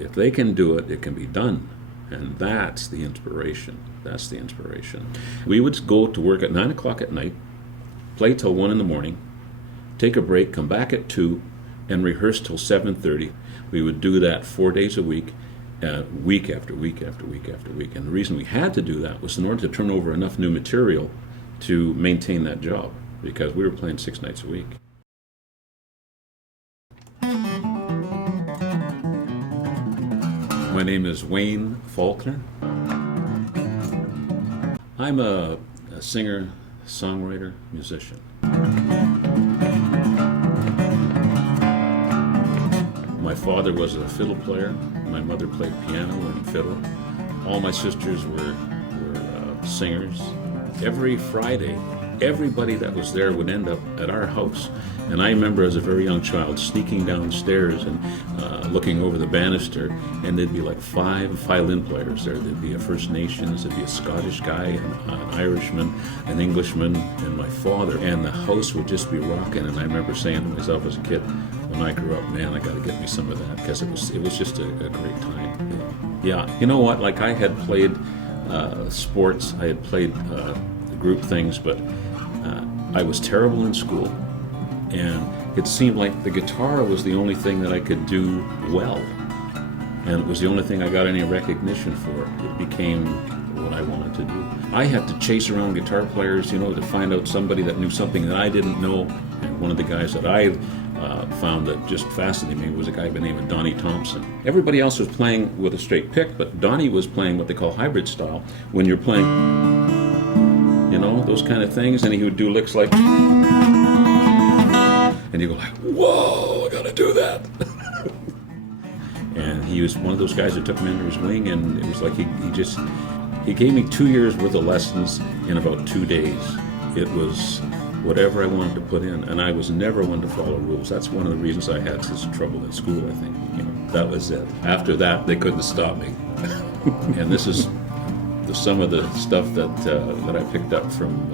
if they can do it, it can be done. And that's the inspiration. That's the inspiration. We would go to work at 9 o'clock at night, play till 1 in the morning, take a break, come back at 2, and rehearse till 7:30. We would do that 4 days a week, week after week after week after week. And the reason we had to do that was in order to turn over enough new material to maintain that job, because we were playing 6 nights a week. My name is Wayne Faulconer. I'm a singer, songwriter, musician. My father was a fiddle player. My mother played piano and fiddle. All my sisters were singers. Every Friday, everybody that was there would end up at our house. And I remember as a very young child sneaking downstairs and looking over the banister, and there'd be like 5 violin players there. There'd be a First Nations, there'd be a Scottish guy, an Irishman, an Englishman, and my father. And the house would just be rocking. And I remember saying to myself as a kid, when I grew up, man, I got to get me some of that, because it was just a great time. Yeah, you know what? Like, I had played sports, I had played group things, but I was terrible in school. And it seemed like the guitar was the only thing that I could do well. And it was the only thing I got any recognition for. It became what I wanted to do. I had to chase around guitar players, to find out somebody that knew something that I didn't know. And one of the guys that I found that just fascinated me was a guy by the name of Donnie Thompson. Everybody else was playing with a straight pick, but Donnie was playing what they call hybrid style, when you're playing, those kind of things. And he would do licks like... And you go like, whoa, I gotta do that. And he was one of those guys that took me under his wing, and it was like he gave me 2 years worth of lessons in about 2 days. It was whatever I wanted to put in, and I was never one to follow rules. That's one of the reasons I had such trouble at school, I think. That was it. After that, they couldn't stop me. And this is some of the stuff that I picked up from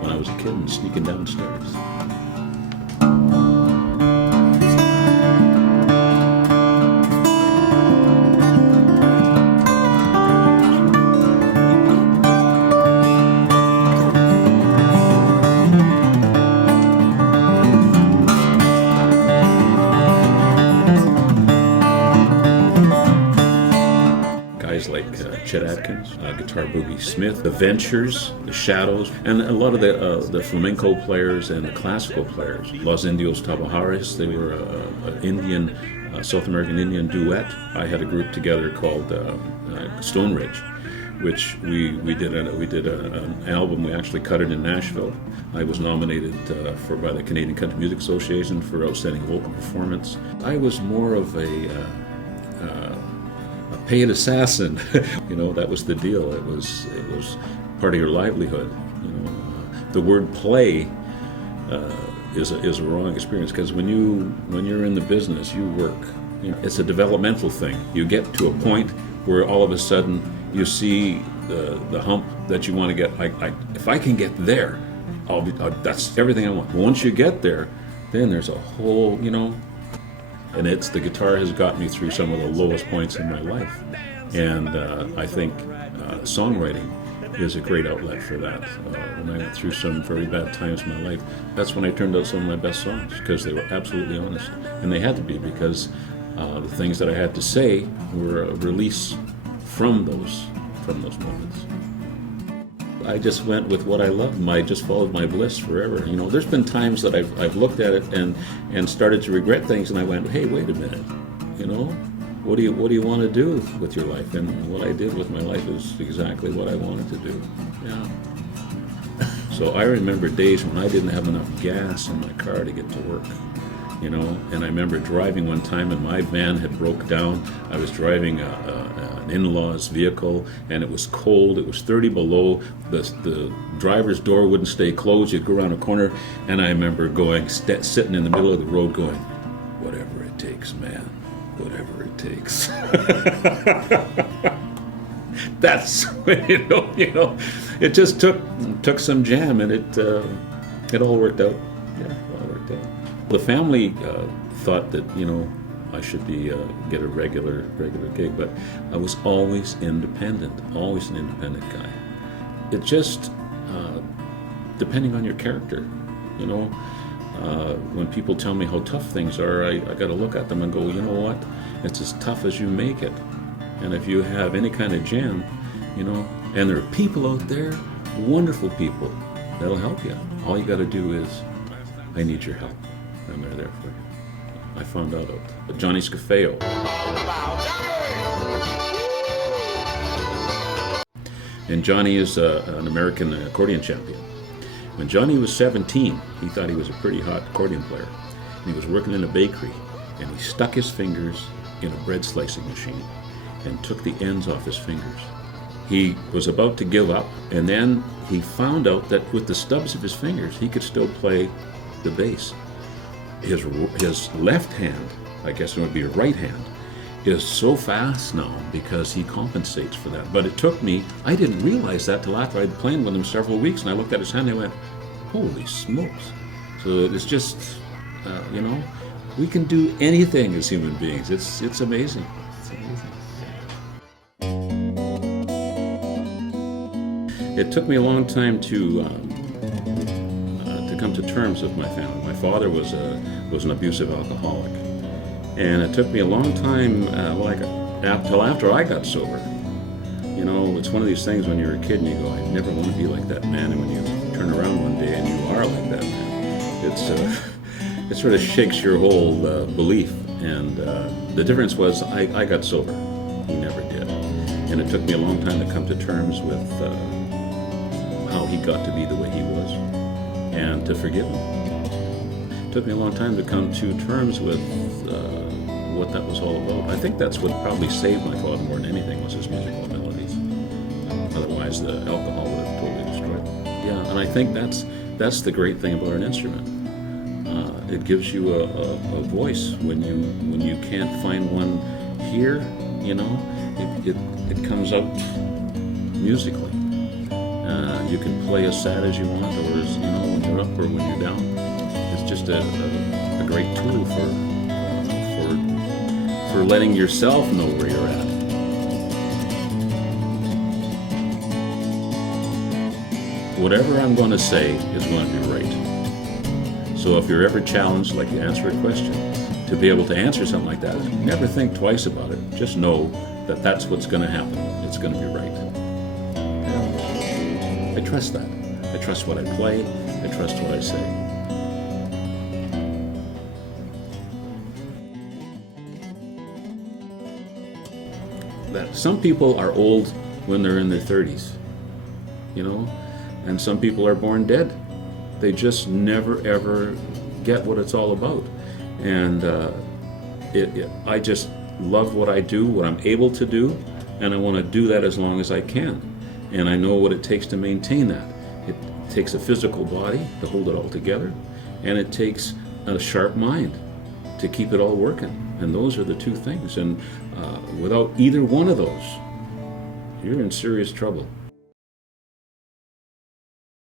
when I was a kid and sneaking downstairs. Chet Atkins, Guitar Boogie Smith, the Ventures, the Shadows, and a lot of the flamenco players and the classical players. Los Indios Tabajaras, they were an Indian, South American Indian duet. I had a group together called Stone Ridge, which we did an album. We actually cut it in Nashville. I was nominated by the Canadian Country Music Association for Outstanding Vocal Performance. I was more of a paid assassin. That was the deal. It was part of your livelihood. The word play is a wrong experience, because when you're in the business, you work. It's a developmental thing. You get to a point where all of a sudden you see the hump that you want to get. If I can get there, that's everything I want. Once you get there, then there's a whole, and the guitar has got me through some of the lowest points in my life. And I think songwriting is a great outlet for that. When I went through some very bad times in my life, that's when I turned out some of my best songs, because they were absolutely honest. And they had to be, because the things that I had to say were a release from those moments. I just went with what I loved. I just followed my bliss forever. There's been times that I've looked at it and started to regret things, and I went, hey, wait a minute. What do you want to do with your life? And what I did with my life is exactly what I wanted to do. Yeah. So I remember days when I didn't have enough gas in my car to get to work. And I remember driving one time, and my van had broke down. I was driving an in-law's vehicle, and it was cold. It was 30 below. The driver's door wouldn't stay closed. You'd go around a corner, and I remember sitting in the middle of the road going, whatever it takes, man, whatever it takes. That's when, it just took some jam, and it all worked out. Yeah, it all worked out. The family thought that, I should be get a regular gig. But I was always independent, always an independent guy. It just depending on your character, you know. When people tell me how tough things are, I got to look at them and go, you know what? It's as tough as you make it. And if you have any kind of jam, you know, and there are people out there, wonderful people, that'll help you. All you got to do is, I need your help, and they're there for you. I found that out. Johnny Scafeo. And Johnny is an American accordion champion. When Johnny was 17, he thought he was a pretty hot accordion player. And he was working in a bakery, and he stuck his fingers in a bread slicing machine and took the ends off his fingers. He was about to give up, and then he found out that with the stubs of his fingers, he could still play the bass. His left hand, I guess it would be a right hand, is so fast now because he compensates for that. But it took me, I didn't realize that till after I'd played with him several weeks, and I looked at his hand and I went, holy smokes. So it's just, you know, we can do anything as human beings. It's amazing. It's amazing. It took me a long time to come to terms with my family. My father was an abusive alcoholic, and it took me a long time, till after I got sober. You know, it's one of these things when you're a kid and you go, I never want to be like that man, and when you turn around one day and you are like that man, it sort of shakes your whole belief. And the difference was I got sober. He never did, and it took me a long time to come to terms with how he got to be the way he was, and to forgive him. It took me a long time to come to terms with what that was all about. I think that's what probably saved my father more than anything, was his musical abilities. Otherwise, the alcohol would have totally destroyed him. Yeah, and I think that's the great thing about an instrument. It gives you a voice when you can't find one here. You know, it comes out musically. You can play as sad as you want, or as, you know, when you're up or when you're down. It's just a great tool for letting yourself know where you're at. Whatever I'm going to say is going to be right. So if you're ever challenged, like you answer a question, to be able to answer something like that, never think twice about it. Just know that that's what's going to happen. It's going to be right. I trust that. I trust what I play. I trust what I say. That some people are old when they're in their 30s, you know, and some people are born dead. They just never ever get what it's all about. And I just love what I do, what I'm able to do, and I want to do that as long as I can. And I know what it takes to maintain that. It takes a physical body to hold it all together, and it takes a sharp mind to keep it all working. And those are the two things. And without either one of those, you're in serious trouble.